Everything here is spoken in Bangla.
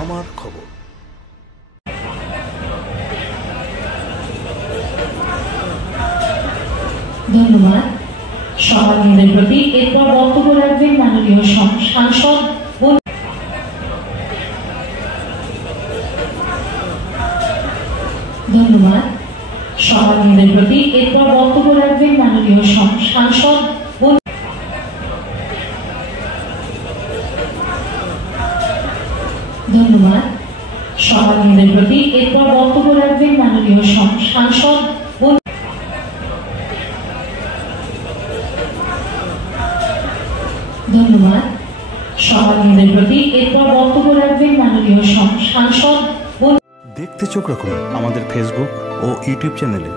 আমার খবর। ধন্যবাদ। সভানন্দের প্রতি এরপর বক্তব্য রাখবেন মাননীয় সাংসদ। ধন্যবাদ। সভানন্দের প্রতি এরপর বক্তব্য রাখবেন মাননীয় সাংসদ। ধন্যবাদ। সভানন্দের প্রতি এরপর বক্তব্য রাখবেন মাননীয় সাংসদ। ধন্যবাদ। সভানন্দের প্রতি এরপর বক্তব্য রাখবেন মাননীয় সাংসদ। দেখতে চোখ রাখুন আমাদের ফেসবুক ও ইউটিউব চ্যানেলে।